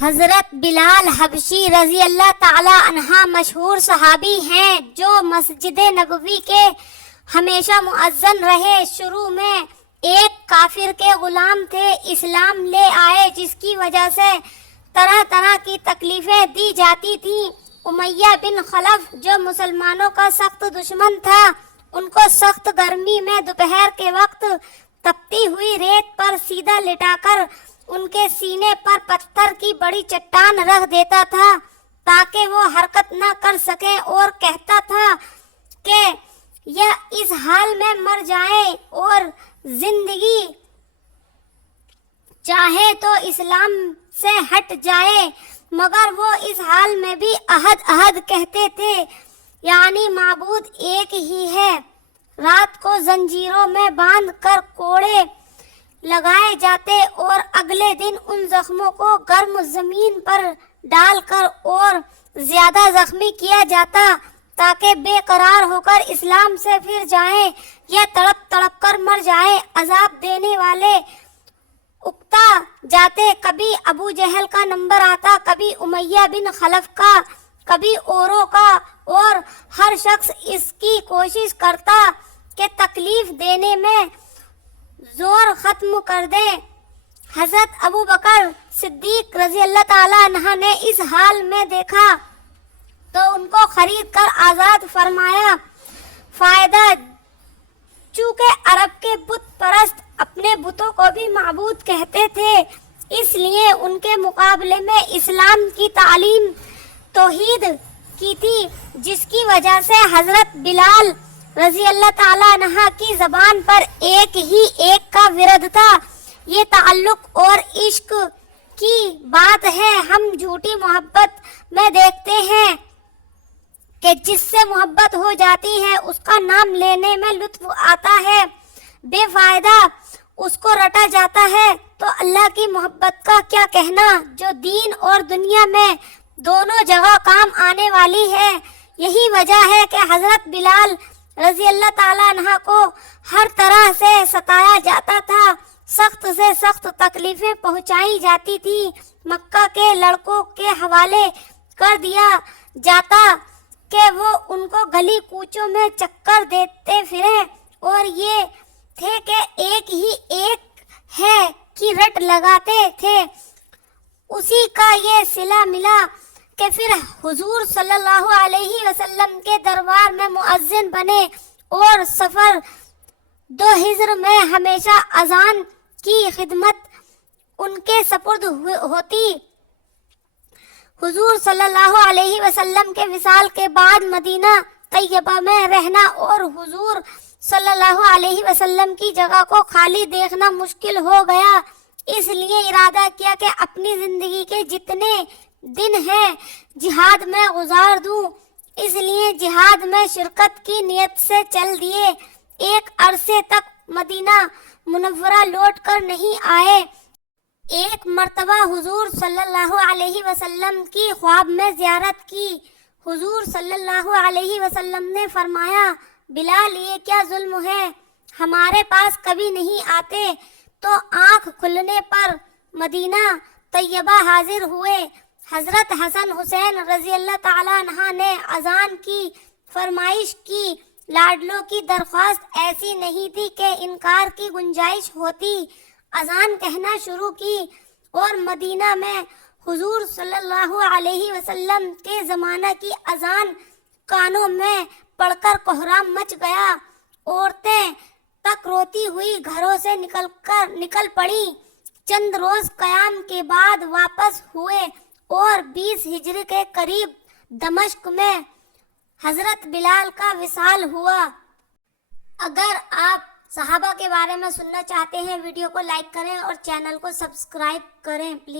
حضرت بلال حبشی رضی اللہ تعالی عنہ مشہور صحابی ہیں جو مسجد نبوی کے ہمیشہ مؤذن رہے۔ شروع میں ایک کافر کے غلام تھے، اسلام لے آئے جس کی وجہ سے طرح طرح کی تکلیفیں دی جاتی تھیں۔ امیہ بن خلف جو مسلمانوں کا سخت دشمن تھا، ان کو سخت گرمی میں دوپہر کے وقت تپتی ہوئی ریت پر سیدھا لٹا کر ان کے سینے پر پتھر کی بڑی چٹان رکھ دیتا تھا تاکہ وہ حرکت نہ کر سکیں، اور کہتا تھا کہ یہ اس حال میں مر جائیں اور زندگی چاہے تو اسلام سے ہٹ جائے، مگر وہ اس حال میں بھی احد احد کہتے تھے، یعنی معبود ایک ہی ہے۔ رات کو زنجیروں میں باندھ کر کوڑے لگائے جاتے اور اگلے دن ان زخموں کو گرم زمین پر ڈال کر اور زیادہ زخمی کیا جاتا تاکہ بے قرار ہو کر اسلام سے پھر جائیں یا تڑپ تڑپ کر مر جائیں۔ عذاب دینے والے اکتا جاتے، کبھی ابو جہل کا نمبر آتا، کبھی امیہ بن خلف کا، کبھی اوروں کا، اور ہر شخص اس کی کوشش کرتا کہ تکلیف دینے میں زور ختم کر دے۔ حضرت ابو بکر صدیق رضی اللہ تعالیٰ عنہ نے اس حال میں دیکھا تو ان کو خرید کر آزاد فرمایا۔ فائدہ، چونکہ عرب کے بت پرست اپنے بتوں کو بھی معبود کہتے تھے، اس لیے ان کے مقابلے میں اسلام کی تعلیم توحید کی تھی، جس کی وجہ سے حضرت بلال رضی اللہ تعالیٰ عنہ کی زبان پر ایک ہی ایک کا ورد تھا۔ یہ تعلق اور عشق کی بات ہے۔ ہم جھوٹی محبت میں دیکھتے ہیں کہ جس سے محبت ہو جاتی ہے اس کا نام لینے میں لطف آتا ہے، بے فائدہ اس کو رٹا جاتا ہے، تو اللہ کی محبت کا کیا کہنا جو دین اور دنیا میں دونوں جگہ کام آنے والی ہے۔ یہی وجہ ہے کہ حضرت بلال رضی اللہ تعالیٰ عنہ کو ہر طرح سے ستایا جاتا تھا، سخت سے سخت تکلیفیں پہنچائی جاتی تھی، مکہ کے لڑکوں کے حوالے کر دیا جاتا کہ وہ ان کو گلی کوچوں میں چکر دیتے پھریں، اور یہ تھے کہ ایک ہی ایک ہے کی رٹ لگاتے تھے۔ اسی کا یہ صلہ ملا کہ پھر حضور صلی اللہ علیہ وسلم کے دربار میں مؤذن بنے، اور سفر دو ہجر میں ہمیشہ اذان کی خدمت ان کے سپرد ہوتی۔ حضور صلی اللہ علیہ وسلم کے وصال کے بعد مدینہ طیبہ میں رہنا اور حضور صلی اللہ علیہ وسلم کی جگہ کو خالی دیکھنا مشکل ہو گیا، اس لیے ارادہ کیا کہ اپنی زندگی کے جتنے دن ہیں جہاد میں گزار دوں۔ اس لیے جہاد میں شرکت کی نیت سے چل دیے۔ ایک عرصے تک مدینہ منورہ لوٹ کر نہیں آئے۔ ایک مرتبہ حضور صلی اللہ علیہ وسلم کی خواب میں زیارت کی۔ حضور صلی اللہ علیہ وسلم نے فرمایا، بلال یہ کیا ظلم ہے، ہمارے پاس کبھی نہیں آتے۔ تو آنکھ کھلنے پر مدینہ طیبہ حاضر ہوئے۔ حضرت حسن حسین رضی اللہ تعالیٰ عنہ نے اذان کی فرمائش کی۔ لاڈلوں کی درخواست ایسی نہیں تھی کہ انکار کی گنجائش ہوتی۔ اذان کہنا شروع کی اور مدینہ میں حضور صلی اللہ علیہ وسلم کے زمانہ کی اذان کانوں میں پڑھ کر کوہرام مچ گیا۔ عورتیں تک روتی ہوئی گھروں سے نکل پڑی۔ چند روز قیام کے بعد واپس ہوئے اور 20 ہجری کے قریب دمشق میں حضرت بلال کا وصال ہوا۔ اگر آپ صحابہ کے بارے میں سننا چاہتے ہیں، ویڈیو کو لائک کریں اور چینل کو سبسکرائب کریں پلیز۔